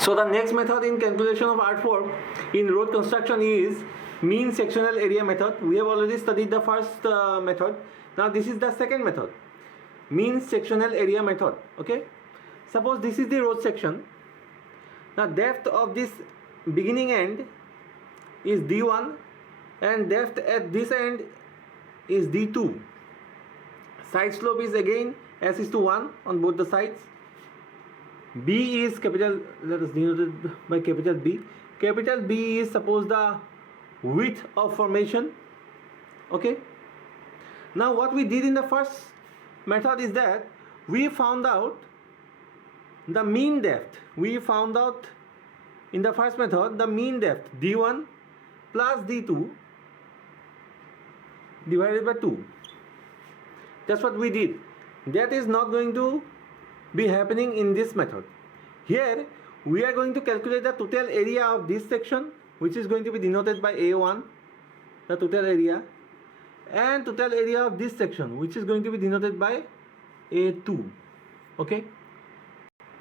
So the next method in calculation of artwork in road construction is mean sectional area method. We have already studied the first method. Now this is the second method, mean sectional area method. Okay, suppose this is the road section. Now depth of this beginning end is d1 and depth at this end is d2. Side slope is again s is to 1 on both the sides. B is capital, let us denote it by capital B. Capital B is suppose the width of formation. Okay. Now what we did in the first method is that we found out the mean depth. We found out in the first method the mean depth d1 plus d2 divided by 2. That's what we did. That is not going to be happening in this method. Here we are going to calculate the total area of this section, which is going to be denoted by A1, the total area, and total area of this section, which is going to be denoted by A2. Okay.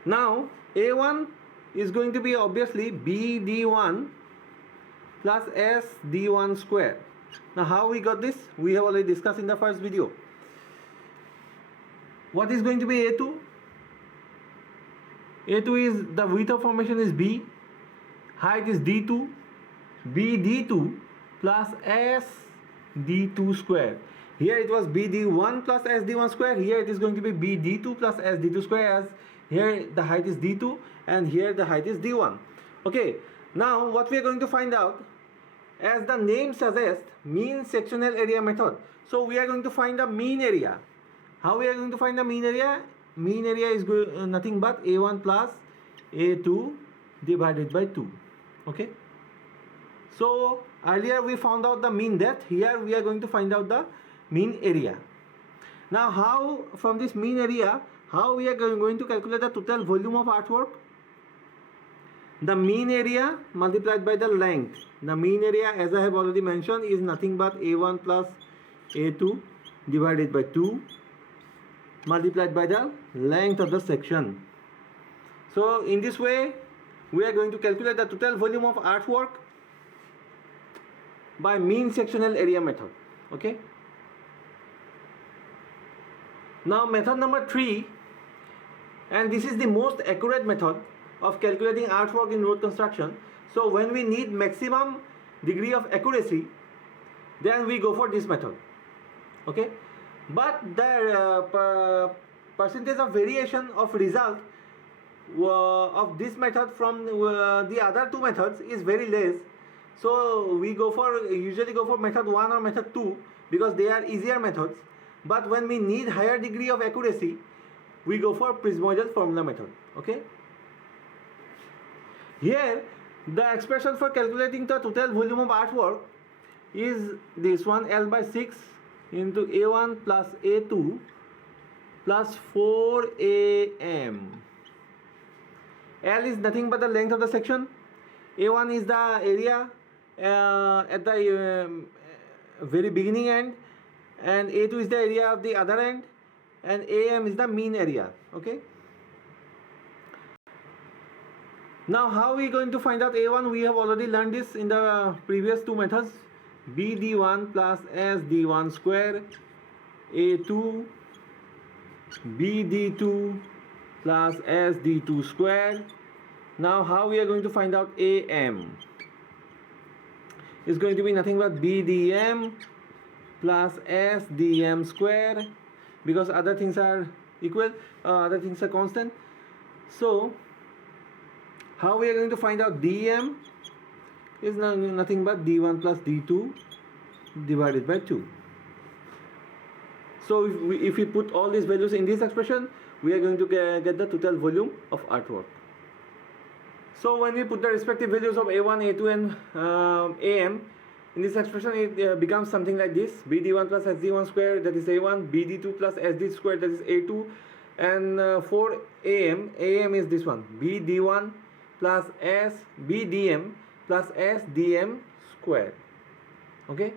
Now A1 is going to be obviously BD1 plus SD1 square. Now how we got this? We have already discussed in the first video. What is going to be A2? A2 is the width of formation is B, height is D2, BD2 plus SD2 square. Here it was BD1 plus SD1 square. Here it is going to be BD2 plus SD2 square, as here the height is D2 and here the height is D1. Okay, now what we are going to find out, as the name suggests, mean sectional area method. So we are going to find the mean area. How we are going to find the mean area? Mean area is nothing but A1 plus A2 divided by 2. Okay. So earlier we found out the mean depth. Here we are going to find out the mean area. Now how, from this mean area, how we are going to calculate the total volume of artwork? The mean area multiplied by the length. The mean area, as I have already mentioned, is nothing but A1 plus A2 divided by 2 multiplied by the length of the section. So in this way we are going to calculate the total volume of artwork by mean sectional area method. Okay. Now method number 3, and this is the most accurate method of calculating artwork in road construction. So when we need maximum degree of accuracy, then we go for this method. Okay. But the percentage of variation of result of this method from the other two methods is very less. So we usually go for method 1 or method 2 because they are easier methods. But when we need higher degree of accuracy, we go for Prismoidal formula method. Okay. Here the expression for calculating the total volume of artwork is this one, L by 6 into A1 plus A2 plus 4AM. L is nothing but the length of the section. A1 is the area at the very beginning end, and A2 is the area of the other end, and AM is the mean area. Okay. Now how are we going to find out A1? We have already learned this in the previous two methods. BD1 plus SD1 square, A2 BD2 plus SD2 square. Now how we are going to find out AM? Is going to be nothing but BDM plus SDM square, because other things are equal, other things are constant. So how we are going to find out DM? Is nothing but D1 plus D2 divided by 2. So if we put all these values in this expression, we are going to get the total volume of artwork. So when we put the respective values of A1, A2 and AM in this expression, it becomes something like this: BD1 plus SD1 square, that is A1, BD2 plus SD square, that is A2, and for AM is this one, BD1 plus BDM plus SDM square. Okay,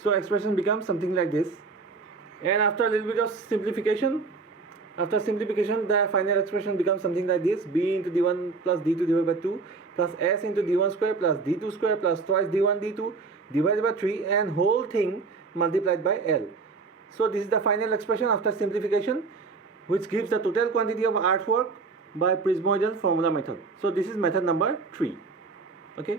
so expression becomes something like this. And after a little bit of simplification, After simplification, the final expression becomes something like this: b into d1 plus d2 divided by 2 plus s into d1 square plus d2 square plus twice d1 d2 divided by 3 and whole thing multiplied by L. So this is the final expression after simplification, which gives the total quantity of artwork by Prismoidal formula method. So this is method number 3. Okay.